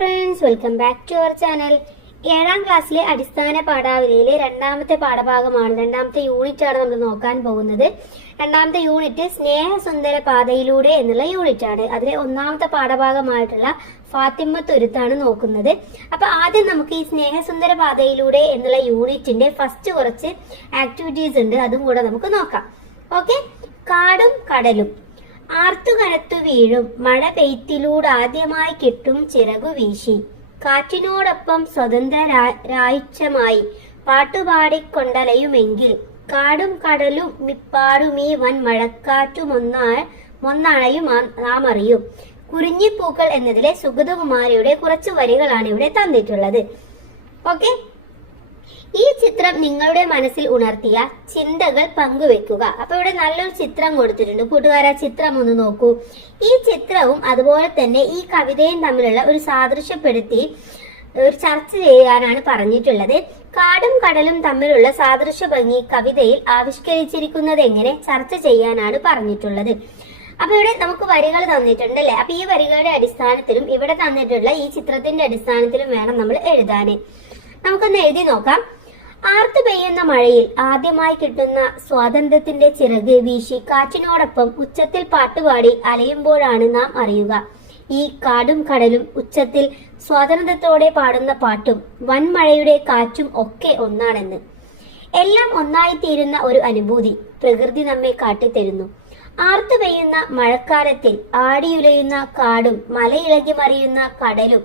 Friends, welcome back to our channel. 7ാം ക്ലാസ്സിലെ അടിസ്ഥാന പാഠാവലിയിലെ രണ്ടാമത്തെ പാഠഭാഗമാണ്, രണ്ടാമത്തെ യൂണിറ്റ് ആണ് നമ്മൾ നോക്കാൻ പോകുന്നത്. രണ്ടാമത്തെ യൂണിറ്റ് സ്നേഹസുന്ദര പാതയിലൂടെ എന്നുള്ള യൂണിറ്റ് ആണ്. അതിലെ ഒന്നാമത്തെ പാഠഭാഗമായിട്ടുള്ള ഫാത്തിമ തുരുത്താണ് നോക്കുന്നത്. അപ്പൊ ആദ്യം നമുക്ക് ഈ സ്നേഹസുന്ദര പാതയിലൂടെ എന്നുള്ള യൂണിറ്റിന്റെ ഫസ്റ്റ് കുറച്ച് ആക്ടിവിറ്റീസ് ഉണ്ട്, അതും കൂടെ നമുക്ക് നോക്കാം. ഓക്കെ. കാടും കടലും ആർത്തു കനത്തു വീഴും മഴ പെയ്ത്തിലൂടാദ്യമായി കിട്ടും ചിറകു വീശി, കാറ്റിനോടൊപ്പം സ്വതന്ത്ര രാഴ്ചമായി പാട്ടുപാടിക്കൊണ്ടലയുമെങ്കിൽ, കാടും കടലും മിപ്പാടുമീ വൻ മഴക്കാറ്റുമൊന്നണയും നാം അറിയും. കുറിഞ്ഞിപ്പൂക്കൾ എന്നതിലെ സുഗതകുമാരിയുടെ കുറച്ചു വരികളാണ് ഇവിടെ തന്നിട്ടുള്ളത്. ഓക്കെ. ഈ ചിത്രം നിങ്ങളുടെ മനസ്സിൽ ഉണർത്തിയ ചിന്തകൾ പങ്കുവെക്കുക. അപ്പൊ ഇവിടെ നല്ലൊരു ചിത്രം കൊടുത്തിട്ടുണ്ട്. കൂട്ടുകാരെ, ചിത്രം ഒന്ന് നോക്കൂ. ഈ ചിത്രവും അതുപോലെ തന്നെ ഈ കവിതയും തമ്മിലുള്ള ഒരു സാദൃശ്യപ്പെടുത്തി ഒരു ചർച്ച ചെയ്യാനാണ് പറഞ്ഞിട്ടുള്ളത്. കാടും കടലും തമ്മിലുള്ള സാദൃശ്യ ഭംഗി കവിതയിൽ ആവിഷ്കരിച്ചിരിക്കുന്നത് എങ്ങനെ ചർച്ച ചെയ്യാനാണ് പറഞ്ഞിട്ടുള്ളത്. അപ്പൊ ഇവിടെ നമുക്ക് വരികൾ തന്നിട്ടുണ്ട് അല്ലെ. അപ്പൊ ഈ വരികളുടെ അടിസ്ഥാനത്തിലും ഇവിടെ തന്നിട്ടുള്ള ഈ ചിത്രത്തിന്റെ അടിസ്ഥാനത്തിലും വേണം നമ്മൾ എഴുതാന്. നമുക്കൊന്ന് എഴുതി നോക്കാം. ആർത്തു പെയ്യുന്ന മഴയിൽ ആദ്യമായി കിട്ടുന്ന സ്വാതന്ത്ര്യത്തിന്റെ ചിറക് വീശി കാറ്റിനോടൊപ്പം ഉച്ചത്തിൽ പാട്ടുപാടി അലയുമ്പോഴാണ് നാം അറിയുക, ഈ കാടും കടലും ഉച്ചത്തിൽ സ്വാതന്ത്ര്യത്തോടെ പാടുന്ന പാട്ടും വൻമഴയുടെ കാറ്റും ഒക്കെ ഒന്നാണെന്ന്. എല്ലാം ഒന്നായിത്തീരുന്ന ഒരു അനുഭൂതി പ്രകൃതി നമ്മെ കാട്ടിത്തരുന്നു. ആർത്തു പെയ്യുന്ന മഴക്കാലത്തിൽ ആടിയുലയുന്ന കാടും മലയിളകി മറിയുന്ന കടലും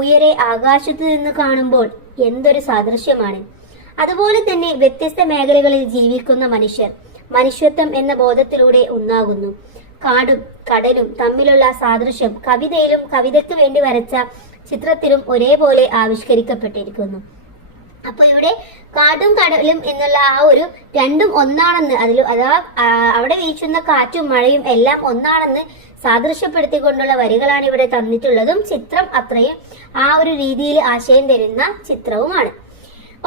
ഉയരെ ആകാശത്തു നിന്ന് കാണുമ്പോൾ എന്തൊരു സാദൃശ്യമാണ്. അതുപോലെ തന്നെ വ്യത്യസ്ത മേഖലകളിൽ ജീവിക്കുന്ന മനുഷ്യർ മനുഷ്യത്വം എന്ന ബോധത്തിലൂടെ ഒന്നാകുന്നു. കാടും കടലും തമ്മിലുള്ള സാദൃശ്യം കവിതയിലും കവിതയ്ക്ക് വേണ്ടി വരച്ച ചിത്രത്തിലും ഒരേപോലെ ആവിഷ്കരിക്കപ്പെട്ടിരിക്കുന്നു. അപ്പൊ ഇവിടെ കാടും കടലും എന്നുള്ള ആ ഒരു രണ്ടും ഒന്നാണെന്ന്, അഥവാ അവിടെ വീശുന്ന കാറ്റും മഴയും എല്ലാം ഒന്നാണെന്ന് സാദൃശ്യപ്പെടുത്തിക്കൊണ്ടുള്ള വരികളാണ് ഇവിടെ തന്നിട്ടുള്ളതും. ചിത്രം അത്രയും ആ ഒരു രീതിയിൽ ആശയം തരുന്ന ചിത്രവുമാണ്.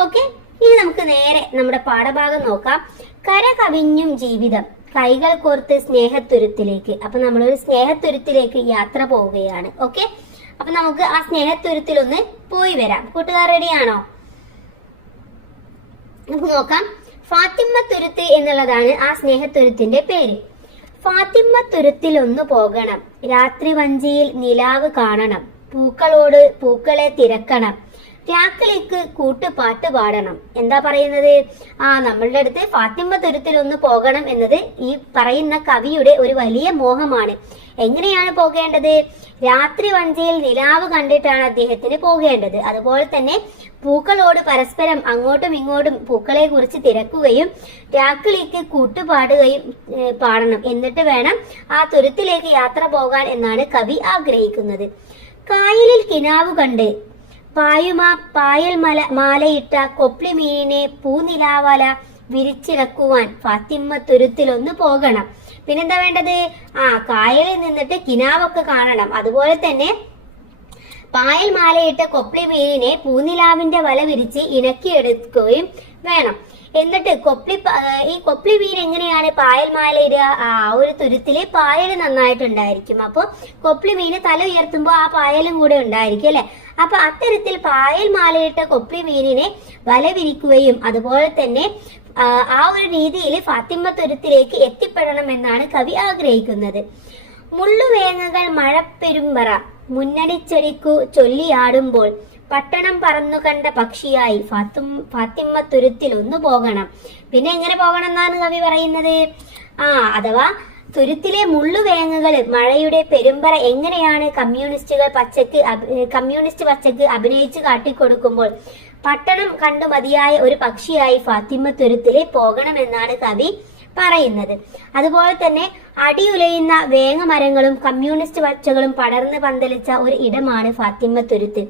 ഓക്കെ. ഇനി നമുക്ക് നേരെ നമ്മുടെ പാഠഭാഗം നോക്കാം. കര കവിഞ്ഞും ജീവിതം കൈകൾ കോർത്ത് സ്നേഹത്തുരുത്തിലേക്ക്. അപ്പൊ നമ്മളൊരു സ്നേഹത്തുരുത്തിലേക്ക് യാത്ര പോവുകയാണ്. ഓക്കെ. അപ്പൊ നമുക്ക് ആ സ്നേഹത്തുരുത്തിലൊന്ന് പോയി വരാം. കൂട്ടുകാർ റെഡിയാണോ? നമുക്ക് നോക്കാം. ഫാത്തിമ തുരുത്ത് എന്നുള്ളതാണ് ആ സ്നേഹത്തുരുത്തിന്റെ പേര്. ഫാത്തിമ തുരുത്തിലൊന്നു പോകണം, രാത്രി വഞ്ചിയിൽ നിലാവ് കാണണം, പൂക്കളോട് പൂക്കളെ തിരക്കണം, രാക്കളിക്ക് കൂട്ടുപാട്ട് പാടണം. എന്താ പറയുന്നത്? നമ്മളുടെ അടുത്ത് ഫാത്തിമ തുരുത്തിലൊന്ന് പോകണം എന്നത് ഈ പറയുന്ന കവിയുടെ ഒരു വലിയ മോഹമാണ്. എങ്ങനെയാണ് പോകേണ്ടത്? രാത്രി വഞ്ചിയിൽ നിലാവ് കണ്ടിട്ടാണ് അദ്ദേഹത്തിന് പോകേണ്ടത്. അതുപോലെ തന്നെ പൂക്കളോട് പരസ്പരം അങ്ങോട്ടും ഇങ്ങോട്ടും പൂക്കളെ കുറിച്ച് തിരക്കുകയും രാക്കളിക്ക് കൂട്ടുപാടുകയും പാടണം. എന്നിട്ട് വേണം ആ തുരുത്തിലേക്ക് യാത്ര പോകാൻ എന്നാണ് കവി ആഗ്രഹിക്കുന്നത്. കായലിൽ കിനാവ് കണ്ട് പായൽ മാലയിട്ട കൊപ്ലി മീനിനെ പൂനിലാവല വിരിച്ചിറക്കുവാൻ ഫാത്തിമ തുരുത്തിലൊന്ന് പോകണം. പിന്നെന്താ വേണ്ടത്? കായലിൽ നിന്നിട്ട് കിനാവൊക്കെ കാണണം. അതുപോലെ തന്നെ പായൽ മാലയിട്ട കൊപ്ലി മീനിനെ പൂനിലാവിന്റെ വല വിരിച്ച് ഇണക്കിയെടുക്കുകയും വേണം. എന്നിട്ട് ഈ കൊപ്ലി മീൻ എങ്ങനെയാണ് പായൽ മാലയിടുക? ഒരു തുരുത്തില് പായൽ നന്നായിട്ടുണ്ടായിരിക്കും. അപ്പൊ കൊപ്ലി മീന് തല ഉയർത്തുമ്പോൾ ആ പായലും കൂടെ ഉണ്ടായിരിക്കും അല്ലെ. അപ്പൊ അത്തരത്തിൽ പായൽ മാലയിട്ട കൊപ്ലി മീനിനെ വല വിരിക്കുകയും അതുപോലെ തന്നെ ആ ഒരു രീതിയിൽ ഫാത്തിമ തുരുത്തിലേക്ക് എത്തിപ്പെടണമെന്നാണ് കവി ആഗ്രഹിക്കുന്നത്. മുള്ളുവേങ്ങകൾ മഴപ്പെരുമ്പറ മുന്നണിച്ചെടിക്കു ചൊല്ലിയാടുമ്പോൾ പട്ടണം പറന്നു കണ്ട പക്ഷിയായി ഫാത്തിമ തുരുത്തിൽ ഒന്ന് പോകണം. പിന്നെ എങ്ങനെ പോകണം എന്നാണ് കവി പറയുന്നത്? അഥവാ തുരുത്തിലെ മുള്ളുവേങ്ങകൾ മഴയുടെ പെരുമ്പറ എങ്ങനെയാണ് കമ്മ്യൂണിസ്റ്റ് പച്ചക്ക് അഭിനയിച്ചു കാട്ടിക്കൊടുക്കുമ്പോൾ പട്ടണം കണ്ടു മതിയായ ഒരു പക്ഷിയായി ഫാത്തിമ തുരുത്തിലെ പോകണമെന്നാണ് കവി പറയുന്നത്. അതുപോലെ തന്നെ അടിയുലയുന്ന വേങ്ങമരങ്ങളും കമ്മ്യൂണിസ്റ്റ് പച്ചകളും പടർന്ന് പന്തലിച്ച ഒരു ഇടമാണ് ഫാത്തിമ തുരുത്ത്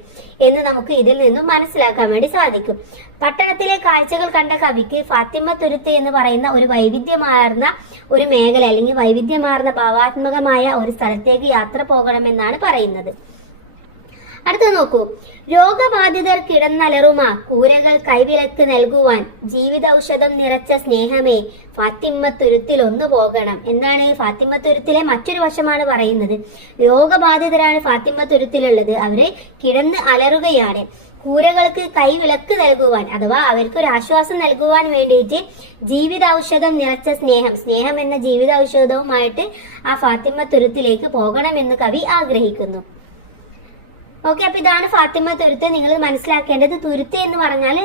എന്ന് നമുക്ക് ഇതിൽ നിന്നും മനസ്സിലാക്കാൻ വേണ്ടി സാധിക്കും. പട്ടണത്തിലെ കാഴ്ചകൾ കണ്ട കവിക്ക് ഫാത്തിമ തുരുത്ത് എന്ന് പറയുന്ന ഒരു വൈവിധ്യമാർന്ന ഒരു മേഖല അല്ലെങ്കിൽ വൈവിധ്യമാർന്ന ഭാവാത്മകമായ ഒരു സ്ഥലത്തേക്ക് യാത്ര പോകണമെന്നാണ് പറയുന്നത്. അടുത്ത നോക്കൂ, രോഗബാധിതർ കിടന്നലറുമാ കൂരകൾ കൈവിലക്ക് നൽകുവാൻ ജീവിതൌഷധം നിറച്ച സ്നേഹമേ ഫാത്തിമ്മ തുരുത്തിൽ ഒന്ന് പോകണം. എന്താണ് ഫാത്തിമ്മ തുരുത്തിലെ മറ്റൊരു വശമാണ് പറയുന്നത്. രോഗബാധിതരാണ് ഫാത്തിമ്മ തുരുത്തിലുള്ളത്. അവര് കിടന്ന് അലറുകയാണ്. കൂരകൾക്ക് കൈവിളക്ക് നൽകുവാൻ, അഥവാ അവർക്ക് ഒരു ആശ്വാസം നൽകുവാൻ വേണ്ടിയിട്ട് ജീവിതൌഷധം നിറച്ച സ്നേഹം എന്ന ജീവിതൌഷധവുമായിട്ട് ആ ഫാത്തിമ്മ തുരുത്തിലേക്ക് പോകണമെന്ന് കവി ആഗ്രഹിക്കുന്നു. ഓക്കെ, അപ്പൊ ഇതാണ് ഫാത്തിമ്മ തുരുത്ത്. നിങ്ങൾ മനസ്സിലാക്കേണ്ടത്, തുരുത്ത് എന്ന് പറഞ്ഞാൽ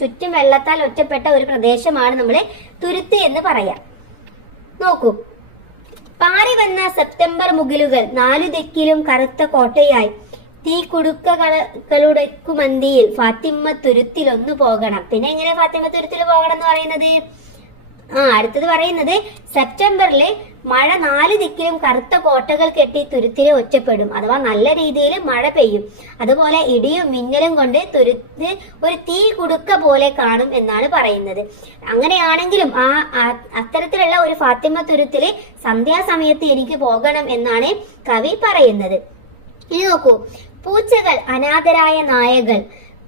ചുറ്റും വെള്ളത്താൽ ഒറ്റപ്പെട്ട ഒരു പ്രദേശമാണ് നമ്മള് തുരുത്ത് എന്ന് പറയാം. നോക്കൂ, പാറി വന്ന സെപ്റ്റംബർ മുകിലുകൾ 4 ദിക്കിലും കറുത്ത കോട്ടയായി തീ കുടുക്കകളുടെക്കുമന്തിയിൽ ഫാത്തിമ്മ തുരുത്തിൽ ഒന്ന് പോകണം. പിന്നെ എങ്ങനെ ഫാത്തിമ്മ തുരുത്തിൽ പോകണം എന്ന് പറയുന്നത്? അടുത്തത് പറയുന്നത്, സെപ്റ്റംബറിലെ മഴ 4 ദിക്കിലും കറുത്ത കോട്ടകൾ കെട്ടി തുരുത്തിലെ ഒറ്റപ്പെടും. അഥവാ നല്ല രീതിയിൽ മഴ പെയ്യും. അതുപോലെ ഇടിയും മിന്നലും കൊണ്ട് തുരുത്ത് ഒരു തീ കുടുക്ക പോലെ കാണും എന്നാണ് പറയുന്നത്. അങ്ങനെയാണെങ്കിലും അത്തരത്തിലുള്ള ഒരു ഫാത്തിമ്മ തുരുത്തില് സന്ധ്യാസമയത്ത് എനിക്ക് പോകണം എന്നാണ് കവി പറയുന്നത്. ഇനി നോക്കൂ, പൂച്ചകൾ അനാഥരായ നായകൾ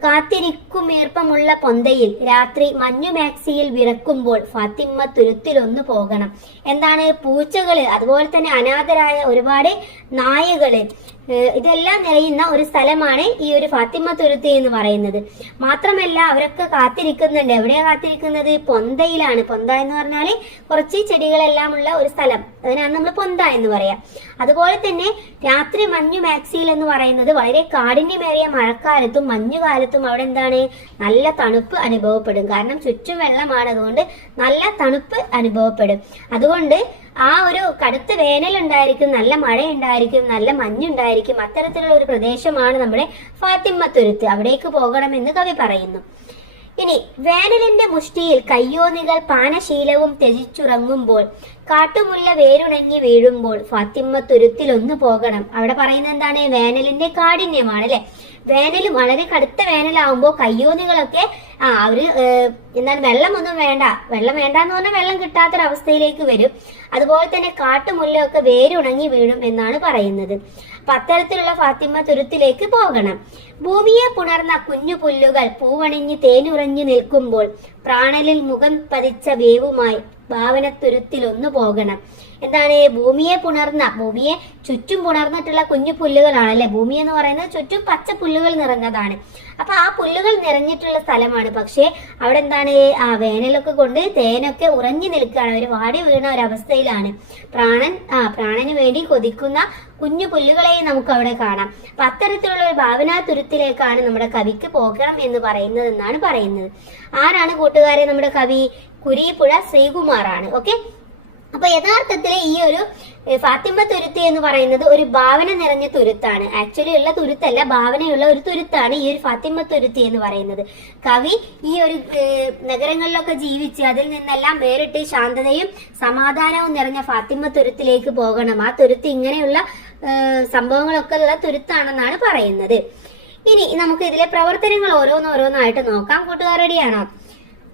കാത്തിരിക്കുമീർപ്പമുള്ള പൊന്തയിൽ രാത്രി മഞ്ഞു മാക്സിയിൽ വിറക്കുമ്പോൾ ഫാത്തിമ്മ തുരുത്തിൽ ഒന്ന് പോകണം. എന്താണ്? പൂച്ചകള്, അതുപോലെ തന്നെ അനാഥരായ ഒരുപാട് നായകള്, ഇതെല്ലാം നിറയുന്ന ഒരു സ്ഥലമാണ് ഈ ഒരു ഫാത്തിമ്മ തുരുത്തി എന്ന് പറയുന്നത്. മാത്രമല്ല അവരൊക്കെ കാത്തിരിക്കുന്നുണ്ട്. എവിടെയാ കാത്തിരിക്കുന്നത്? പൊന്തയിലാണ്. പൊന്ത എന്ന് പറഞ്ഞാല് കുറച്ച് ചെടികളെല്ലാം ഉള്ള ഒരു സ്ഥലം, അതിനാണ് നമ്മൾ പൊന്ത എന്ന് പറയാം. അതുപോലെ തന്നെ രാത്രി മഞ്ഞു മാക്സിയിൽ എന്ന് പറയുന്നത് വളരെ കാഠിന്യമേറിയ മഴക്കാലത്തും മഞ്ഞുകാലത്തും അവിടെ എന്താണ്? നല്ല തണുപ്പ് അനുഭവപ്പെടും. കാരണം ചുറ്റും വെള്ളമാണ്, അതുകൊണ്ട് നല്ല തണുപ്പ് അനുഭവപ്പെടും. അതുകൊണ്ട് ആ ഒരു കടുത്ത വേനൽ ഉണ്ടായിരിക്കും, നല്ല മഴ ഉണ്ടായിരിക്കും, നല്ല മഞ്ഞുണ്ടായിരിക്കും. അത്തരത്തിലുള്ള ഒരു പ്രദേശമാണ് നമ്മുടെ ഫാത്തിമ്മ തുരുത്ത്. അവിടേക്ക് പോകണമെന്ന് കവി പറയുന്നു. ഇനി, വേനലിന്റെ മുഷ്ടിയിൽ കയ്യോന്നികൾ പാനശീലവും ത്യജിച്ചുറങ്ങുമ്പോൾ കാട്ടുമുല്ല വേരുണങ്ങി വീഴുമ്പോൾ ഫാത്തിമ്മ തുരുത്തിൽ ഒന്ന് പോകണം. അവിടെ പറയുന്നത് എന്താണ്? വേനലിന്റെ കാഠിന്യമാണ് അല്ലെ. വേനൽ വളരെ കടുത്ത വേനലാവുമ്പോ കയ്യോന്നികളൊക്കെ അവര് എന്താണ്, വെള്ളമൊന്നും വേണ്ട, വെള്ളം വേണ്ടെന്ന് പറഞ്ഞാൽ വെള്ളം കിട്ടാത്തൊരവസ്ഥയിലേക്ക് വരും. അതുപോലെ തന്നെ കാട്ടുമുല്ലയൊക്കെ വേരുണങ്ങി വീഴും എന്നാണ് പറയുന്നത്. അപ്പൊ അത്തരത്തിലുള്ള ഫാത്തിമ്മ തുരുത്തിലേക്ക് പോകണം. ഭൂമിയെ പുണർന്ന കുഞ്ഞു പുല്ലുകൾ പൂവണിഞ്ഞ് തേനുറഞ്ഞു നിൽക്കുമ്പോൾ പ്രാണലിൽ മുഖം പതിച്ച വേവുമായി ഭാവനത്തുരുത്തിൽ ഒന്ന് പോകണം. എന്താണ്? ഭൂമിയെ ചുറ്റും പുണർന്നിട്ടുള്ള കുഞ്ഞു പുല്ലുകളാണ് അല്ലെ. ഭൂമി എന്ന് പറയുന്നത് ചുറ്റും പച്ച പുല്ലുകൾ നിറഞ്ഞതാണ്. അപ്പൊ ആ പുല്ലുകൾ നിറഞ്ഞിട്ടുള്ള സ്ഥലമാണ്. പക്ഷെ അവിടെ എന്താണ്? വേനലൊക്കെ കൊണ്ട് തേനൊക്കെ ഉറഞ്ഞു നിൽക്കുകയാണ്. ഒരു വാടി വീണ ഒരവസ്ഥയിലാണ്. പ്രാണന് വേണ്ടി കൊതിക്കുന്ന കുഞ്ഞു പുല്ലുകളെയും നമുക്ക് അവിടെ കാണാം. അപ്പൊ അത്തരത്തിലുള്ള ഒരു ഭാവനാ തുരുത്തിലേക്കാണ് നമ്മുടെ കവിക്ക് പോകണം എന്ന് പറയുന്നത് എന്നാണ് പറയുന്നത്. ആരാണ് കൂട്ടുകാരെ നമ്മുടെ കവി? കുരീപ്പുഴ ശ്രീകുമാറാണ്. ഓക്കെ, അപ്പൊ യഥാർത്ഥത്തിൽ ഈ ഒരു ഫാത്തിമ്മ തുരുത്ത് എന്ന് പറയുന്നത് ഒരു ഭാവന നിറഞ്ഞ തുരുത്താണ്. ആക്ച്വലി ഉള്ള തുരുത്തല്ല, ഭാവനയുള്ള ഒരു തുരുത്താണ് ഈ ഒരു ഫാത്തിമ്മ തുരുത്തി എന്ന് പറയുന്നത്. കവി ഈ ഒരു നഗരങ്ങളിലൊക്കെ ജീവിച്ച് അതിൽ നിന്നെല്ലാം വേറിട്ട് ശാന്തതയും സമാധാനവും നിറഞ്ഞ ഫാത്തിമ്മ തുരുത്തിലേക്ക് പോകണം. ആ തുരുത്ത് ഇങ്ങനെയുള്ള സംഭവങ്ങളൊക്കെ ഉള്ള തുരുത്താണെന്നാണ് പറയുന്നത്. ഇനി നമുക്ക് ഇതിലെ പ്രവർത്തനങ്ങൾ ഓരോന്നായിട്ട് നോക്കാം. കൂട്ടുകാർ റെഡിയാണോ?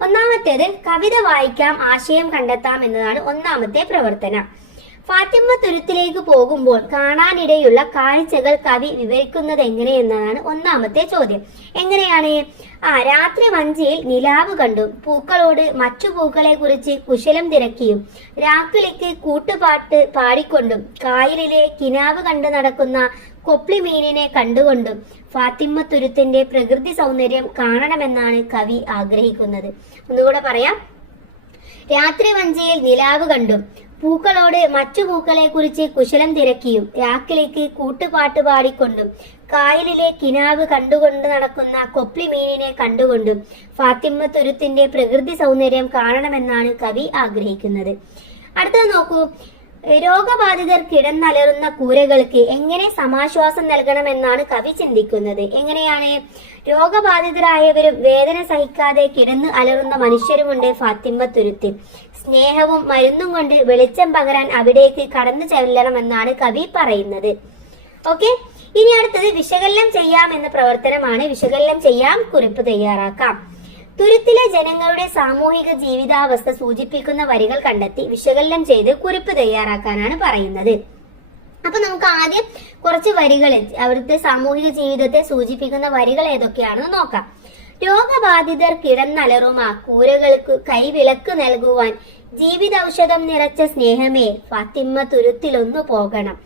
ഒന്നാമത്തേത് കവിത വായിക്കാം, ആശയം കണ്ടെത്താം എന്നതാണ് ഒന്നാമത്തെ പ്രവർത്തനം. ഫാത്തിമ്മ തുരുത്തിലേക്ക് പോകുമ്പോൾ കാണാനിടയുള്ള കാഴ്ചകൾ കവി വിവരിക്കുന്നത് എങ്ങനെയെന്നതാണ് ഒന്നാമത്തെ ചോദ്യം. എങ്ങനെയാണ്? രാത്രി വഞ്ചിയിൽ നിലാവ് കണ്ടും പൂക്കളോട് മറ്റു പൂക്കളെ കുറിച്ച് കുശലം തിരക്കിയും രാക്കിളിക്ക് കൂട്ടുപാട്ട് പാടിക്കൊണ്ടും കായലിലെ കിനാവ് കണ്ടു നടക്കുന്ന കൊപ്ലി മീനിനെ കണ്ടുകൊണ്ടും ഫാത്തിമ്മ തുരുത്തിന്റെ പ്രകൃതി സൗന്ദര്യം കാണണമെന്നാണ് കവി ആഗ്രഹിക്കുന്നത്. ഒന്നുകൂടെ പറയാം. രാത്രി വഞ്ചിയിൽ നിലാവ് കണ്ടും പൂക്കളോട് മറ്റു പൂക്കളെ കുറിച്ച് കുശലം തിരക്കിയും രാക്കിലേക്ക് കൂട്ടുപാട്ട് പാടിക്കൊണ്ടും കായലിലെ കിനാവ് കണ്ടുകൊണ്ട് നടക്കുന്ന കൊപ്ലി മീനിനെ കണ്ടുകൊണ്ടും ഫാത്തിമ്മ തുരുത്തിന്റെ പ്രകൃതി സൗന്ദര്യം കാണണമെന്നാണ് കവി ആഗ്രഹിക്കുന്നത്. അടുത്തത് നോക്കൂ. രോഗബാധിതർ കിടന്നലറുന്ന കൂരകൾക്ക് എങ്ങനെ സമാശ്വാസം നൽകണമെന്നാണ് കവി ചിന്തിക്കുന്നത്. എങ്ങനെയാണ്? രോഗബാധിതരായവരും വേദന സഹിക്കാതെ കിടന്ന് അലറുന്ന മനുഷ്യരുമുണ്ട് ഫാത്തിമ്മ തുരുത്തിൽ. സ്നേഹവും മരുന്നും കൊണ്ട് വെളിച്ചം പകരാൻ അവിടേക്ക് കടന്നു ചെല്ലണമെന്നാണ് കവി പറയുന്നത്. ഓക്കെ, ഇനി അടുത്തത് വിശകലനം ചെയ്യാം എന്ന പ്രവർത്തനമാണ്. വിശകലനം ചെയ്യാം, കുറിപ്പ് തയ്യാറാക്കാം. തുരുത്തിലെ ജനങ്ങളുടെ സാമൂഹിക ജീവിതാവസ്ഥ സൂചിപ്പിക്കുന്ന വരികൾ കണ്ടെത്തി വിശകലനം ചെയ്ത് കുറിപ്പ് തയ്യാറാക്കാനാണ് പറയുന്നത്. അപ്പൊ നമുക്ക് ആദ്യം കുറച്ച് വരികൾ അവിടുത്തെ സാമൂഹിക ജീവിതത്തെ സൂചിപ്പിക്കുന്ന വരികൾ ഏതൊക്കെയാണെന്ന് നോക്കാം. രോഗബാധിതർ കിടന്നലറുമ കൂരകൾക്ക് കൈവിലക്ക് നൽകുവാൻ ജീവിതൌഷധം നിറച്ച സ്നേഹമേ ഫാത്തിമ്മ തുരുത്തിലൊന്നു പോകണം.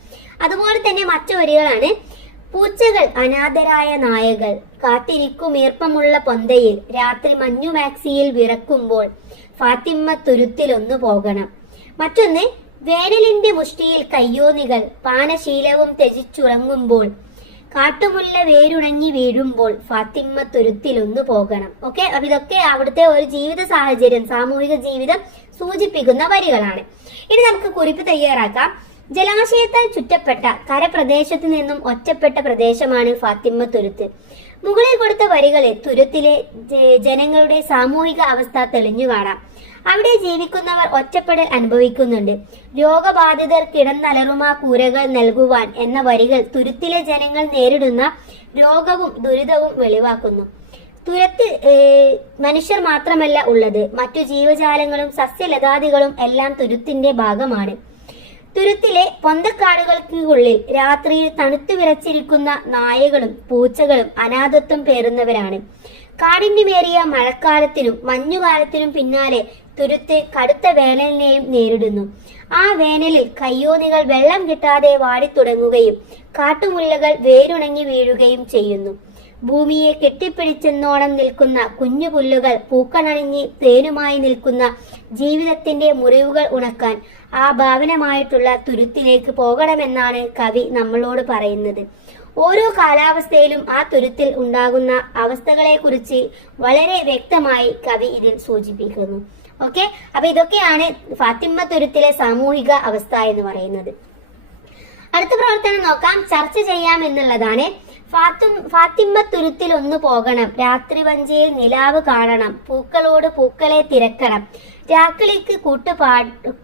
അതുപോലെ തന്നെ മറ്റു വരികളാണ്. പൂച്ചകൾ അനാഥരായ നായകൾ കാത്തിരിക്കും ഈർപ്പമുള്ള പൊന്തയിൽ രാത്രി മഞ്ഞു മാക്സിയിൽ വിറക്കുമ്പോൾ ഫാത്തിമ്മ തുരുത്തിലൊന്നു പോകണം. മറ്റൊന്ന്, വേനലിന്റെ മുഷ്ടിയിൽ കയ്യോന്നികൾ പാനശീലവും ത്യജിച്ചുറങ്ങുമ്പോൾ കാട്ടുമുല്ല വേരുണങ്ങി വീഴുമ്പോൾ ഫാത്തിമ്മ തുരുത്തിലൊന്നു പോകണം. ഓക്കെ, അപ്പൊ ഇതൊക്കെ അവിടുത്തെ ഒരു ജീവിത സാഹചര്യം, സാമൂഹിക ജീവിതം സൂചിപ്പിക്കുന്ന വരികളാണ്. ഇനി നമുക്ക് കുറിപ്പ് തയ്യാറാക്കാം. ജലാശയത്താൽ ചുറ്റപ്പെട്ട കരപ്രദേശത്തു നിന്നും ഒറ്റപ്പെട്ട പ്രദേശമാണ് ഫാത്തിമ്മ തുരുത്ത്. മുകളിൽ കൊടുത്ത വരികളിൽ തുരുത്തിലെ ജനങ്ങളുടെ സാമൂഹിക അവസ്ഥ തെളിഞ്ഞു കാണാം. അവിടെ ജീവിക്കുന്നവർ ഒറ്റപ്പെടൽ അനുഭവിക്കുന്നുണ്ട്. രോഗബാധിതർ കിടന്നലറുമാ കൂരകൾ നൽകുവാൻ എന്ന വരികൾ തുരുത്തിലെ ജനങ്ങൾ നേരിടുന്ന രോഗവും ദുരിതവും വെളിവാക്കുന്നു. തുരത്ത് മനുഷ്യർ മാത്രമല്ല ഉള്ളത്, മറ്റു ജീവജാലങ്ങളും സസ്യലതാദികളും എല്ലാം തുരുത്തിന്റെ ഭാഗമാണ്. തുരുത്തിലെ പൊന്തക്കാടുകൾക്കുള്ളിൽ രാത്രിയിൽ തണുത്തു വിറച്ചിരിക്കുന്ന നായകളും പൂച്ചകളും അനാഥത്വം പേറുന്നവരാണ്. കാഠിന്യമേറിയ മഴക്കാലത്തിനും മഞ്ഞുകാലത്തിനും പിന്നാലെ തുരുത്ത് കടുത്ത വേനലിനെയും നേരിടുന്നു. ആ വേനലിൽ കയ്യോന്നികൾ വെള്ളം കിട്ടാതെ വാടിത്തുടങ്ങുകയും കാട്ടുമുല്ലകൾ വേരുണങ്ങി വീഴുകയും ചെയ്യുന്നു. ഭൂമിയെ കെട്ടിപ്പിടിച്ചെന്നോണം നിൽക്കുന്ന കുഞ്ഞു പുല്ലുകൾ പൂക്കളണിഞ്ഞ് തേനുമായി നിൽക്കുന്ന ജീവിതത്തിന്റെ മുറിവുകൾ ഉണക്കാൻ ആ ഭാവനമായിട്ടുള്ള തുരുത്തിലേക്ക് പോകണമെന്നാണ് കവി നമ്മളോട് പറയുന്നത്. ഓരോ കാലാവസ്ഥയിലും ആ തുരുത്തിൽ ഉണ്ടാകുന്ന അവസ്ഥകളെ കുറിച്ച് വളരെ വ്യക്തമായി കവി ഇതിൽ സൂചിപ്പിക്കുന്നു. ഓക്കെ, അപ്പൊ ഇതൊക്കെയാണ് ഫാത്തിമ്മ തുരുത്തിലെ സാമൂഹിക അവസ്ഥ എന്ന് പറയുന്നത്. അടുത്ത പ്രവർത്തനം നോക്കാം, ചർച്ച ചെയ്യാം എന്നുള്ളതാണ്. ഫാത്തിമ്മ തുരുത്തിൽ ഒന്ന് പോകണം, രാത്രി വഞ്ചിയിൽ നിലാവ് കാണണം, പൂക്കളോട് പൂക്കളെ തിരക്കണം, രാക്കിളിക്ക്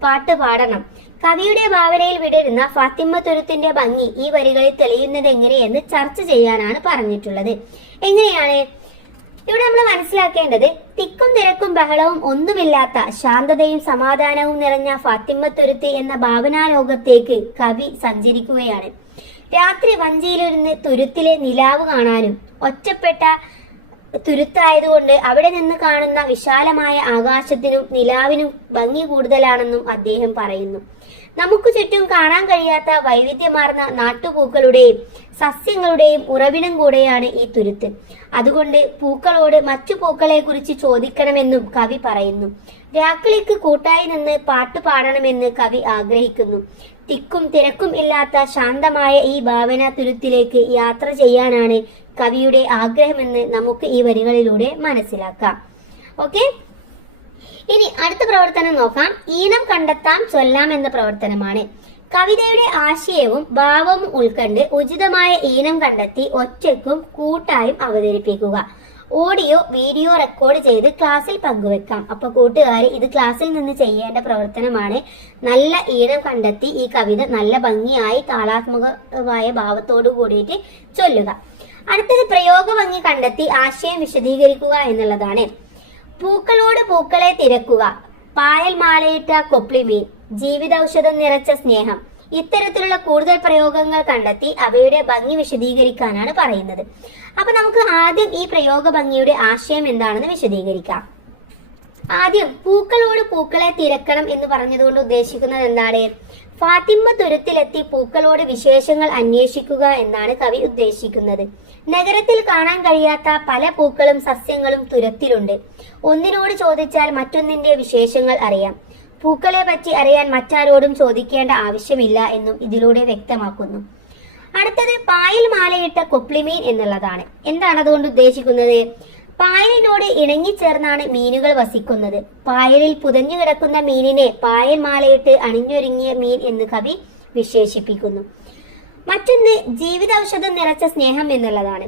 പാട്ട് പാടണം. കവിയുടെ ഭാവനയിൽ വിടരുന്ന ഫാത്തിമ്മ തുരുത്തിന്റെ ഭംഗി ഈ വരികളിൽ തെളിയുന്നത് എങ്ങനെയെന്ന് ചർച്ച ചെയ്യാനാണ് പറഞ്ഞിട്ടുള്ളത്. എങ്ങനെയാണ് ഇവിടെ നമ്മൾ മനസ്സിലാക്കേണ്ടത്? തിക്കും തിരക്കും ബഹളവും ഒന്നുമില്ലാത്ത ശാന്തതയും സമാധാനവും നിറഞ്ഞ ഫാത്തിമ്മ തുരുത്ത് എന്ന ഭാവനാലോകത്തേക്ക് കവി സഞ്ചരിക്കുകയാണ്. രാത്രി വഞ്ചിയിലിരുന്ന് തുരുത്തിലെ നിലാവ് കാണാനും ഒറ്റപ്പെട്ട തുരുത്തായതുകൊണ്ട് അവിടെ നിന്ന് കാണുന്ന വിശാലമായ ആകാശത്തിനും നിലാവിനും ഭംഗി കൂടുതലാണെന്നും അദ്ദേഹം പറയുന്നു. നമുക്ക് ചുറ്റും കാണാൻ കഴിയാത്ത വൈവിധ്യമാർന്ന നാട്ടുപൂക്കളുടെയും സസ്യങ്ങളുടെയും ഉറവിടം കൂടെയാണ് ഈ തുരുത്ത്. അതുകൊണ്ട് പൂക്കളോട് മറ്റു പൂക്കളെ കുറിച്ച് ചോദിക്കണമെന്നും കവി പറയുന്നു. രാക്കിളിക്ക് കൂട്ടായി നിന്ന് പാട്ട് പാടണമെന്ന് കവി ആഗ്രഹിക്കുന്നു. തിക്കും തിരക്കും ഇല്ലാത്ത ശാന്തമായ ഈ ഭാവന തുരുത്തിലേക്ക് യാത്ര ചെയ്യാനാണ് കവിയുടെ ആഗ്രഹമെന്ന് നമുക്ക് ഈ വരികളിലൂടെ മനസ്സിലാക്കാം. ഓക്കെ, ഇനി അടുത്ത പ്രവർത്തനം നോക്കാം. ഈണം കണ്ടെത്താം ചൊല്ലാം എന്ന പ്രവർത്തനമാണ്. കവിതയുടെ ആശയവും ഭാവവും ഉൾക്കണ്ട് ഉചിതമായ ഈണം കണ്ടെത്തി ഒറ്റയ്ക്കും കൂട്ടായും അവതരിപ്പിക്കുക. ഓഡിയോ വീഡിയോ റെക്കോർഡ് ചെയ്ത് ക്ലാസ്സിൽ പങ്കുവെക്കാം. അപ്പൊ കൂട്ടുകാര് ഇത് ക്ലാസ്സിൽ നിന്ന് ചെയ്യേണ്ട പ്രവർത്തനമാണ്. നല്ല ഈണം കണ്ടെത്തി ഈ കവിത നല്ല ഭംഗിയായി താളാത്മകമായ ഭാവത്തോടു കൂടിയിട്ട് ചൊല്ലുക. അടുത്തത് പ്രയോഗ ഭംഗി കണ്ടെത്തി ആശയം വിശദീകരിക്കുക എന്നുള്ളതാണ്. പൂക്കളോട് പൂക്കളെ തിരക്കുക, പായൽ മാലയിട്ട കൊപ്ലിമീൻ, ജീവിതൌഷധം നിറച്ച സ്നേഹം. ഇത്തരത്തിലുള്ള കൂടുതൽ പ്രയോഗങ്ങൾ കണ്ടെത്തി അവയുടെ ഭംഗി വിശദീകരിക്കാനാണ് പറയുന്നത്. അപ്പൊ നമുക്ക് ആദ്യം ഈ പ്രയോഗ ഭംഗിയുടെ ആശയം എന്താണെന്ന് വിശദീകരിക്കാം. ആദ്യം പൂക്കളോട് പൂക്കളെ തിരക്കണം എന്ന് പറഞ്ഞതുകൊണ്ട് ഉദ്ദേശിക്കുന്നത് എന്താണ്? ഫാത്തിമ്മ തുരുത്തിലെത്തി പൂക്കളോട് വിശേഷങ്ങൾ അന്വേഷിക്കുക എന്നാണ് കവി ഉദ്ദേശിക്കുന്നത്. നഗരത്തിൽ കാണാൻ കഴിയാത്ത പല പൂക്കളും സസ്യങ്ങളും തുരുത്തിലുണ്ട്. ഒന്നിനോട് ചോദിച്ചാൽ മറ്റൊന്നിന്റെ വിശേഷങ്ങൾ അറിയാം. പൂക്കളെ പറ്റി അറിയാൻ മറ്റാരോടും ചോദിക്കേണ്ട ആവശ്യമില്ല എന്നും ഇതിലൂടെ വ്യക്തമാക്കുന്നു. അടുത്തത് പായൽ മാലയിട്ട കൊപ്ലിമീൻ എന്നുള്ളതാണ്. എന്താണ് അതുകൊണ്ട് ഉദ്ദേശിക്കുന്നത്? പായലിനോട് ഇണങ്ങിച്ചേർന്നാണ് മീനുകൾ വസിക്കുന്നത്. പായലിൽ പുതഞ്ഞു കിടക്കുന്ന മീനിനെ പായൽ മാലയിട്ട് അണിഞ്ഞൊരുങ്ങിയ മീൻ എന്ന് കവി വിശേഷിപ്പിക്കുന്നു. മറ്റൊന്ന് ജീവിതൌഷധം നിറച്ച സ്നേഹം എന്നുള്ളതാണ്.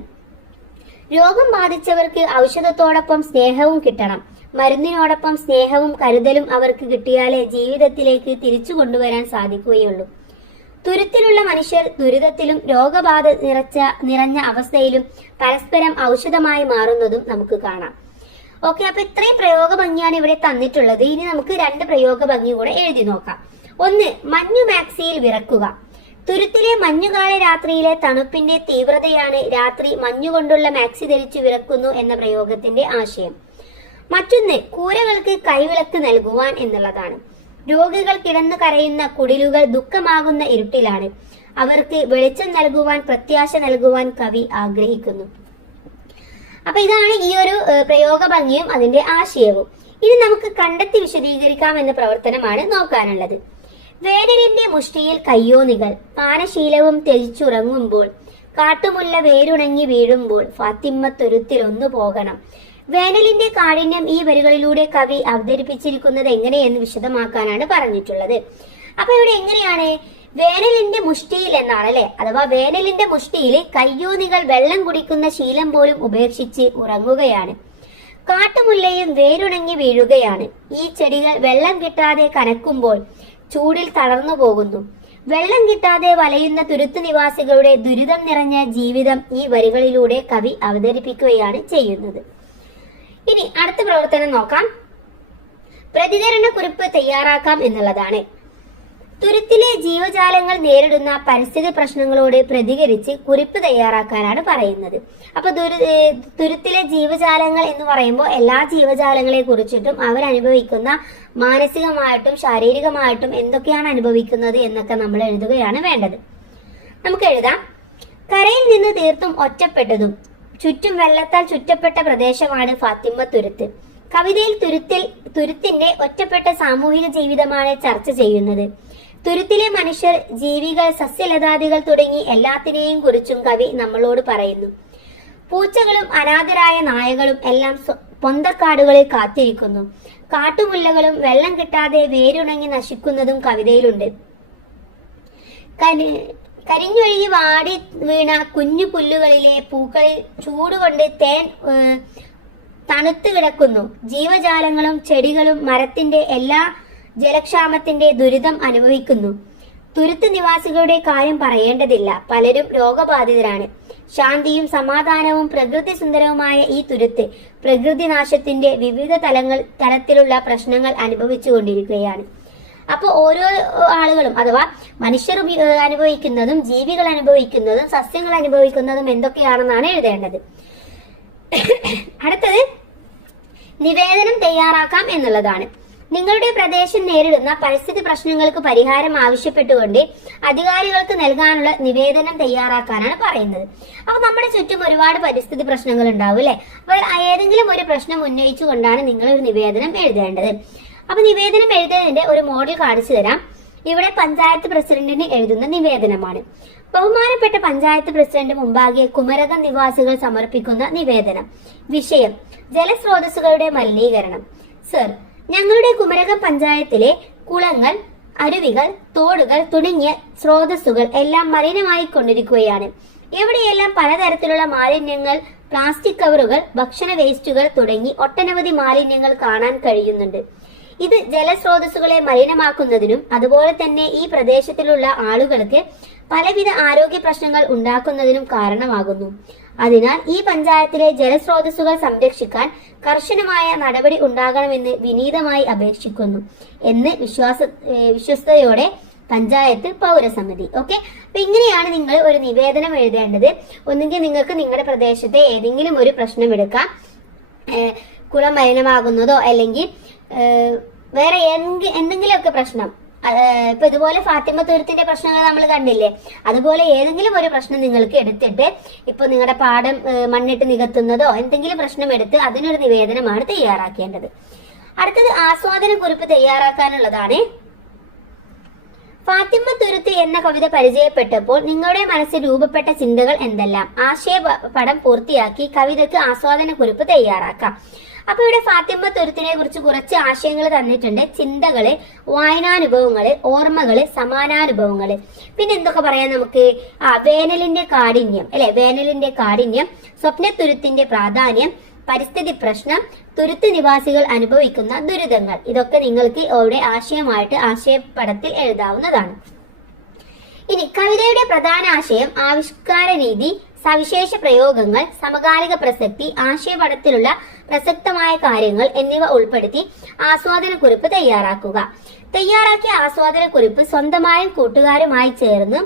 രോഗം ബാധിച്ചവർക്ക് ഔഷധത്തോടൊപ്പം സ്നേഹവും കിട്ടണം. മരുന്നിനോടൊപ്പം സ്നേഹവും കരുതലും അവർക്ക് കിട്ടിയാലേ ജീവിതത്തിലേക്ക് തിരിച്ചു കൊണ്ടുവരാൻ സാധിക്കുകയുള്ളൂ. തുരുത്തിലുള്ള മനുഷ്യർ ദുരിതത്തിലും രോഗബാധ നിറഞ്ഞ അവസ്ഥയിലും പരസ്പരം ഔഷധമായി മാറുന്നതും നമുക്ക് കാണാം. ഓക്കെ, അപ്പൊ ഇത്രയും പ്രയോഗ ഭംഗിയാണ് ഇവിടെ തന്നിട്ടുള്ളത്. ഇനി നമുക്ക് രണ്ട് പ്രയോഗ ഭംഗി കൂടെ എഴുതി നോക്കാം. ഒന്ന്, മഞ്ഞു മാക്സിയിൽ വിറക്കുക. തുരുത്തിലെ മഞ്ഞുകാല രാത്രിയിലെ തണുപ്പിന്റെ തീവ്രതയാണ് രാത്രി മഞ്ഞുകൊണ്ടുള്ള മാക്സി ധരിച്ചു വിറക്കുന്നു എന്ന പ്രയോഗത്തിന്റെ ആശയം. മറ്റൊന്ന് കൂരകൾക്ക് കൈവിളക്ക് നൽകുവാൻ എന്നുള്ളതാണ്. രോഗികൾ കിടന്നു കരയുന്ന കുടിലുകൾ ദുഃഖമാകുന്ന ഇരുട്ടിലാണ്. അവർക്ക് വെളിച്ചം നൽകുവാൻ, പ്രത്യാശ നൽകുവാൻ കവി ആഗ്രഹിക്കുന്നു. അപ്പൊ ഇതാണ് ഈ ഒരു പ്രയോഗ ഭംഗിയും അതിന്റെ ആശയവും. ഇനി നമുക്ക് കണ്ടെത്തി വിശദീകരിക്കാം എന്ന പ്രവർത്തനമാണ് നോക്കാനുള്ളത്. വേനലിന്റെ മുഷ്ടിയിൽ കയ്യോന്നികൾ പാനശീലവും ത്യജിച്ചുറങ്ങുമ്പോൾ, കാട്ടുമുല്ല വേരുണങ്ങി വീഴുമ്പോൾ, ഫാത്തിമ്മത്തുരുത്തിൽ ഒന്നു പോകണം. വേനലിന്റെ കാഠിന്യം ഈ വരികളിലൂടെ കവി അവതരിപ്പിച്ചിരിക്കുന്നത് എങ്ങനെയെന്ന് വിശദമാക്കാനാണ് പറഞ്ഞിട്ടുള്ളത്. അപ്പൊ ഇവിടെ എങ്ങനെയാണ്? വേനലിന്റെ മുഷ്ടിയിൽ എന്നാണ് അല്ലെ, അഥവാ വേനലിന്റെ മുഷ്ടിയിൽ കയ്യോന്നികൾ വെള്ളം കുടിക്കുന്ന ശീലം പോലും ഉപേക്ഷിച്ച് ഉറങ്ങുകയാണ്. കാട്ടുമുല്ലയും വേരുണങ്ങി വീഴുകയാണ്. ഈ ചെടികൾ വെള്ളം കിട്ടാതെ കനക്കുമ്പോൾ ചൂടിൽ തളർന്നു പോകുന്നു. വെള്ളം കിട്ടാതെ വലയുന്ന തുരുത്തു നിവാസികളുടെ ദുരിതം നിറഞ്ഞ ജീവിതം ഈ വരികളിലൂടെ കവി അവതരിപ്പിക്കുകയാണ് ചെയ്യുന്നത്. ഇനി അടുത്ത പ്രവർത്തനം നോക്കാം. പ്രതികരണ കുറിപ്പ് തയ്യാറാക്കാം എന്നുള്ളതാണ്. തുരുത്തിലെ ജീവജാലങ്ങൾ നേരിടുന്ന പരിസ്ഥിതി പ്രശ്നങ്ങളോട് പ്രതികരിച്ച് കുറിപ്പ് തയ്യാറാക്കാനാണ് പറയുന്നത്. അപ്പൊ തുരുത്തിലെ ജീവജാലങ്ങൾ എന്ന് പറയുമ്പോൾ എല്ലാ ജീവജാലങ്ങളെ കുറിച്ചിട്ടും അവരനുഭവിക്കുന്ന മാനസികമായിട്ടും ശാരീരികമായിട്ടും എന്തൊക്കെയാണ് അനുഭവിക്കുന്നത് എന്നൊക്കെ നമ്മൾ എഴുതുകയാണ് വേണ്ടത്. നമുക്ക് എഴുതാം. കരയിൽ നിന്ന് തീർത്തും ഒറ്റപ്പെട്ടതും ചുറ്റും വെള്ളത്താൽ ചുറ്റപ്പെട്ട പ്രദേശമാണ് ഫാത്തിമ തുരുത്ത്. കവിതയിൽ തുരുത്തിന്റെ ഒറ്റപ്പെട്ട സാമൂഹിക ജീവിതമാണ് ചർച്ച ചെയ്യുന്നത്. തുരുത്തിലെ മനുഷ്യർ, ജീവികൾ, സസ്യലതാദികൾ തുടങ്ങി എല്ലാത്തിനെയും കുറിച്ചും കവി നമ്മളോട് പറയുന്നു. പൂച്ചകളും അനാഥരായ നായകളും എല്ലാം പൊന്തക്കാടുകളിൽ കാത്തിരിക്കുന്നു. കാട്ടുമുല്ലകളും വെള്ളം കിട്ടാതെ വേരുണങ്ങി നശിക്കുന്നതും കവിതയിലുണ്ട്. കരിഞ്ഞൊഴുകി വാടി വീണ കുഞ്ഞു പുല്ലുകളിലെ പൂക്കളിൽ ചൂടുകൊണ്ട് തേൻ തണുത്തു കിടക്കുന്നു. ജീവജാലങ്ങളും ചെടികളും മരത്തിന്റെ എല്ലാ ജലക്ഷാമത്തിന്റെ ദുരിതം അനുഭവിക്കുന്നു. തുരുത്ത് നിവാസികളുടെ കാര്യം പറയേണ്ടതില്ല. പലരും രോഗബാധിതരാണ്. ശാന്തിയും സമാധാനവും പ്രകൃതി സുന്ദരവുമായ ഈ തുരുത്ത് പ്രകൃതിനാശത്തിന്റെ വിവിധ തലത്തിലുള്ള പ്രശ്നങ്ങൾ അനുഭവിച്ചുകൊണ്ടിരിക്കുകയാണ്. അപ്പൊ ഓരോ ആളുകളും അഥവാ മനുഷ്യർ അനുഭവിക്കുന്നതും ജീവികൾ അനുഭവിക്കുന്നതും സസ്യങ്ങൾ അനുഭവിക്കുന്നതും എന്തൊക്കെയാണെന്നാണ് എഴുതേണ്ടത്. അടുത്തത് നിവേദനം തയ്യാറാക്കാം എന്നുള്ളതാണ്. നിങ്ങളുടെ പ്രദേശം നേരിടുന്ന പരിസ്ഥിതി പ്രശ്നങ്ങൾക്ക് പരിഹാരം ആവശ്യപ്പെട്ടുകൊണ്ട് അധികാരികൾക്ക് നൽകാനുള്ള നിവേദനം തയ്യാറാക്കാനാണ് പറയുന്നത്. അപ്പൊ നമ്മുടെ ചുറ്റും ഒരുപാട് പരിസ്ഥിതി പ്രശ്നങ്ങൾ ഉണ്ടാവും അല്ലെ. അപ്പോൾ ഏതെങ്കിലും ഒരു പ്രശ്നം ഉന്നയിച്ചുകൊണ്ടാണ് നിങ്ങൾ ഒരു നിവേദനം എഴുതേണ്ടത്. അപ്പൊ നിവേദനം എഴുതുന്നതിന്റെ ഒരു മോഡൽ കാണിച്ചു തരാം. ഇവിടെ പഞ്ചായത്ത് പ്രസിഡന്റിന് എഴുതുന്ന നിവേദനമാണ്. ബഹുമാനപ്പെട്ട പഞ്ചായത്ത് പ്രസിഡന്റ് മുമ്പാകെ കുമരകം നിവാസികൾ സമർപ്പിക്കുന്ന നിവേദനം. വിഷയം: ജലസ്രോതസ്സുകളുടെ മലിനീകരണം. സർ, ഞങ്ങളുടെ കുമരകം പഞ്ചായത്തിലെ കുളങ്ങൾ, അരുവികൾ, തോടുകൾ തുടങ്ങിയ സ്രോതസ്സുകൾ എല്ലാം മലിനമായി കൊണ്ടിരിക്കുകയാണ്. എവിടെയെല്ലാം പലതരത്തിലുള്ള മാലിന്യങ്ങൾ, പ്ലാസ്റ്റിക് കവറുകൾ, ഭക്ഷണ വേസ്റ്റുകൾ തുടങ്ങി ഒട്ടനവധി മാലിന്യങ്ങൾ കാണാൻ കഴിയുന്നുണ്ട്. ഇത് ജലസ്രോതസ്സുകളെ മലിനമാക്കുന്നതിനും അതുപോലെ തന്നെ ഈ പ്രദേശത്തിലുള്ള ആളുകൾക്ക് പലവിധ ആരോഗ്യ പ്രശ്നങ്ങൾ ഉണ്ടാക്കുന്നതിനും കാരണമാകുന്നു. അതിനാൽ ഈ പഞ്ചായത്തിലെ ജലസ്രോതസ്സുകൾ സംരക്ഷിക്കാൻ കർശനമായ നടപടി ഉണ്ടാകണമെന്ന് വിനീതമായി അപേക്ഷിക്കുന്നു എന്ന് വിശ്വസ്തയോടെ പഞ്ചായത്ത് പൗരസമിതി. ഓക്കെ, അപ്പൊ ഇങ്ങനെയാണ് നിങ്ങൾ ഒരു നിവേദനം എഴുതേണ്ടത്. ഒന്നുകിൽ നിങ്ങൾക്ക് നിങ്ങളുടെ പ്രദേശത്തെ ഏതെങ്കിലും ഒരു പ്രശ്നം എടുക്കാം, കുളം മലിനമാകുന്നതോ അല്ലെങ്കിൽ വേറെ എന്തെങ്കിലുമൊക്കെ പ്രശ്നം. ഇപ്പൊ ഇതുപോലെ ഫാത്തിമ തുരുത്തിന്റെ പ്രശ്നങ്ങൾ നമ്മൾ കണ്ടില്ലേ, അതുപോലെ ഏതെങ്കിലും ഒരു പ്രശ്നം നിങ്ങൾക്ക് എടുത്തിട്ട് ഇപ്പൊ നിങ്ങളുടെ പാടം മണ്ണിട്ട് നികത്തുന്നതോ എന്തെങ്കിലും പ്രശ്നം എടുത്ത് അതിനൊരു നിവേദനമാണ് തയ്യാറാക്കേണ്ടത്. അടുത്തത് ആസ്വാദന കുറിപ്പ് തയ്യാറാക്കാനുള്ളതാണ്. ഫാത്തിമ തുരുത്ത് എന്ന കവിത പരിചയപ്പെട്ടപ്പോൾ നിങ്ങളുടെ മനസ്സിൽ രൂപപ്പെട്ട ചിന്തകൾ എന്തെല്ലാം? ആശയപടം പൂർത്തിയാക്കി കവിതയ്ക്ക് ആസ്വാദന കുറിപ്പ് തയ്യാറാക്കാം. അപ്പൊ ഇവിടെ ഫാത്തിമ തുരുത്തിനെ കുറിച്ച് കുറച്ച് ആശയങ്ങൾ തന്നിട്ടുണ്ട്. ചിന്തകള്, വായനാനുഭവങ്ങള്, ഓർമ്മകള്, സമാനാനുഭവങ്ങള്. പിന്നെ എന്തൊക്കെ പറയാം നമുക്ക്? വേനലിന്റെ കാഠിന്യം അല്ലെ, വേനലിന്റെ കാഠിന്യം, സ്വപ്നത്തുരുത്തിന്റെ പ്രാധാന്യം, പരിസ്ഥിതി പ്രശ്നം, തുരുത്ത് നിവാസികൾ അനുഭവിക്കുന്ന ദുരിതങ്ങൾ. ഇതൊക്കെ നിങ്ങൾക്ക് ഇവിടെ ആശയമായിട്ട് ആശയപടത്തിൽ എഴുതാവുന്നതാണ്. ഇനി കവിതയുടെ പ്രധാന ആശയം, ആവിഷ്കാര രീതി, സവിശേഷ പ്രയോഗങ്ങൾ, സമകാലിക പ്രസക്തി, ആശയപടത്തിലുള്ള പ്രസക്തമായ കാര്യങ്ങൾ എന്നിവ ഉൾപ്പെടുത്തി ആസ്വാദനക്കുറിപ്പ് തയ്യാറാക്കുക. തയ്യാറാക്കിയ ആസ്വാദനക്കുറിപ്പ് സ്വന്തമായും കൂട്ടുകാരുമായി ചേർന്ന്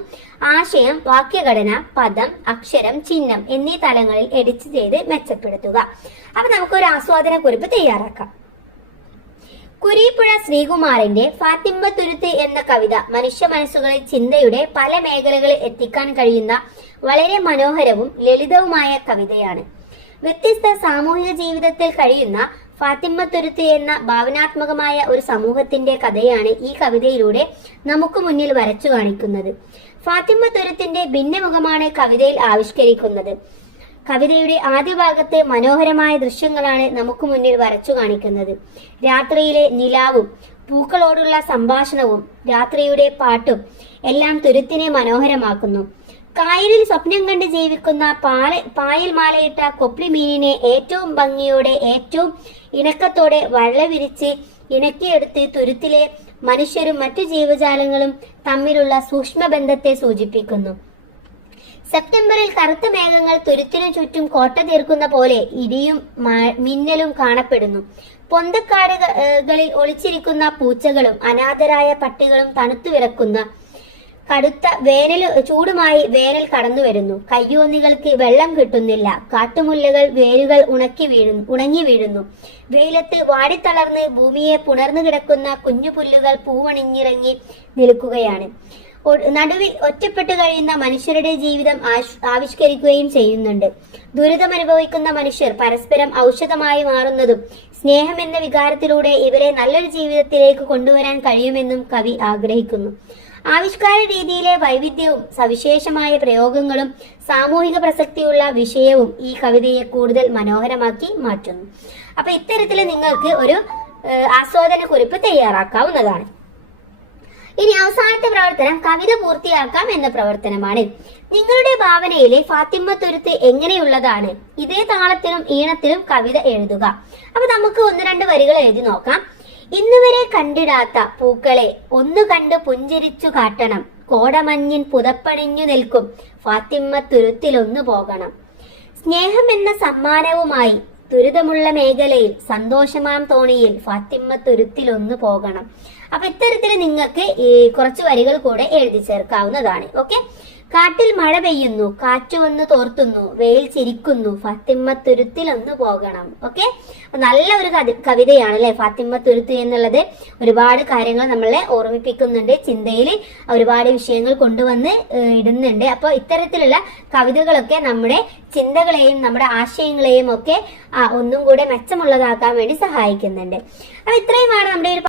ആശയം, വാക്യഘടന, പദം, അക്ഷരം, ചിഹ്നം എന്നീ തലങ്ങളിൽ എഡിറ്റ് ചെയ്ത് മെച്ചപ്പെടുത്തുക. അപ്പൊ നമുക്കൊരു ആസ്വാദനക്കുറിപ്പ് തയ്യാറാക്കാം. കുരീപ്പുഴ ശ്രീകുമാറിന്റെ ഫാത്തിമ്മ തുരുത്ത് എന്ന കവിത മനുഷ്യ മനസ്സുകളിൽ ചിന്തയുടെ പല മേഖലകളിൽ എത്തിക്കാൻ കഴിയുന്ന വളരെ മനോഹരവും ലളിതവുമായ കവിതയാണ്. വ്യത്യസ്ത സാമൂഹിക ജീവിതത്തിൽ കഴിയുന്ന ഫാത്തിമ്മ തുരുത്ത് എന്ന ഭാവനാത്മകമായ ഒരു സമൂഹത്തിന്റെ കഥയാണ് ഈ കവിതയിലൂടെ നമുക്ക് മുന്നിൽ വരച്ചു കാണിക്കുന്നത്. ഫാത്തിമ്മ തുരുത്തിന്റെ ഭിന്നമുഖമാണ് കവിതയിൽ ആവിഷ്കരിക്കുന്നത്. കവിതയുടെ ആദ്യ ഭാഗത്തെ മനോഹരമായ ദൃശ്യങ്ങളാണ് നമുക്ക് മുന്നിൽ വരച്ചു കാണിക്കുന്നത്. രാത്രിയിലെ നിലാവും പൂക്കളോടുള്ള സംഭാഷണവും രാത്രിയുടെ പാട്ടും എല്ലാം തുരുത്തിനെ മനോഹരമാക്കുന്നു. കായലിൽ സ്വപ്നം കണ്ട് ജീവിക്കുന്ന പായൽ മാലയിട്ട കൊപ്ലി മീനിനെ ഏറ്റവും ഭംഗിയോടെ, ഏറ്റവും ഇണക്കത്തോടെ വള്ള വിരിച്ച് ഇണക്കിയെടുത്ത് തുരുത്തിലെ മനുഷ്യരും മറ്റു ജീവജാലങ്ങളും തമ്മിലുള്ള സൂക്ഷ്മബന്ധത്തെ സൂചിപ്പിക്കുന്നു. സെപ്റ്റംബറിൽ കറുത്ത മേഘങ്ങൾ തുരുത്തിനു ചുറ്റും കോട്ട തീർക്കുന്ന പോലെ ഇടിയും മിന്നലും കാണപ്പെടുന്നു. പൊന്തക്കാടുകളിൽ ഒളിച്ചിരിക്കുന്ന പൂച്ചകളും അനാഥരായ പട്ടികളും തണുത്തു വിറക്കുന്ന കടുത്ത ചൂടുമായി വേനൽ കടന്നു വരുന്നു. കയ്യോന്നികൾക്ക് വെള്ളം കിട്ടുന്നില്ല. കാട്ടുമുല്ലകൾ വേരുകൾ ഉണങ്ങി വീഴുന്നു. വെയിലത്ത് വാടിത്തളർന്ന് ഭൂമിയെ പുണർന്നു കിടക്കുന്ന കുഞ്ഞു പുല്ലുകൾ പൂവണിഞ്ഞിറങ്ങി നിൽക്കുകയാണ്. നടുവിൽ ഒറ്റപ്പെട്ടു കഴിയുന്ന മനുഷ്യരുടെ ജീവിതം ആവിഷ്കരിക്കുകയും ചെയ്യുന്നുണ്ട്. ദുരിതമനുഭവിക്കുന്ന മനുഷ്യർ പരസ്പരം ഔഷധമായി മാറുന്നതും സ്നേഹം എന്ന വികാരത്തിലൂടെ ഇവരെ നല്ലൊരു ജീവിതത്തിലേക്ക് കൊണ്ടുവരാൻ കഴിയുമെന്നും കവി ആഗ്രഹിക്കുന്നു. ആവിഷ്കാര രീതിയിലെ വൈവിധ്യവും സവിശേഷമായ പ്രയോഗങ്ങളും സാമൂഹിക പ്രസക്തിയുള്ള വിഷയവും ഈ കവിതയെ കൂടുതൽ മനോഹരമാക്കി മാറ്റുന്നു. അപ്പൊ ഇത്തരത്തിൽ നിങ്ങൾക്ക് ഒരു ആസ്വാദനക്കുറിപ്പ് തയ്യാറാക്കാവുന്നതാണ്. ഇനി അവസാനത്തെ പ്രവർത്തനം കവിത പൂർത്തിയാക്കാം എന്ന പ്രവർത്തനമാണ്. നിങ്ങളുടെ ഭാവനയിലെ ഫാത്തിമ്മ തുരുത്ത് എങ്ങനെയുള്ളതാണ്? ഇതേ താളത്തിലും ഈണത്തിലും കവിത എഴുതുക. അപ്പൊ നമുക്ക് 1-2 വരികൾ എഴുതി നോക്കാം. ഇന്നുവരെ കണ്ടിടാത്ത പൂക്കളെ ഒന്നു കണ്ട് പുഞ്ചിരിച്ചു കാട്ടണം. കോടമഞ്ഞിൻ പുതപ്പണിഞ്ഞു നിൽക്കും ഫാത്തിമ്മ തുരുത്തിലൊന്നു പോകണം. സ്നേഹം എന്ന സമ്മാനവുമായി ദുരിതമുള്ള മേഖലയിൽ സന്തോഷമാം തോണിയിൽ ഫാത്തിമ്മ തുരുത്തിലൊന്നു പോകണം. അപ്പൊ ഇത്തരത്തിൽ നിങ്ങൾക്ക് ഈ കുറച്ച് വരികൾ കൂടെ എഴുതി ചേർക്കാവുന്നതാണ്. ഓക്കെ. കാട്ടിൽ മഴ പെയ്യുന്നു, കാറ്റ് വന്ന് തോർത്തുന്നു, വെയിൽ ചിരിക്കുന്നു, ഫാത്തിമ്മ തുരുത്തിലൊന്നു പോകണം. ഓക്കെ. നല്ല ഒരു കവിതയാണ് അല്ലെ ഫാത്തിമ്മ തുരുത്ത് എന്നുള്ളത്. ഒരുപാട് കാര്യങ്ങൾ നമ്മളെ ഓർമ്മിപ്പിക്കുന്നുണ്ട്. ചിന്തയിൽ ഒരുപാട് വിഷയങ്ങൾ കൊണ്ടുവന്ന് ഇടുന്നുണ്ട്. അപ്പോൾ ഇത്തരത്തിലുള്ള കവിതകളൊക്കെ നമ്മുടെ ചിന്തകളെയും നമ്മുടെ ആശയങ്ങളെയും ഒക്കെ ഒന്നും കൂടെ മെച്ചമുള്ളതാക്കാൻ വേണ്ടി സഹായിക്കുന്നുണ്ട്. അപ്പൊ ഇത്രയുമാണ് നമ്മുടെ ഒരു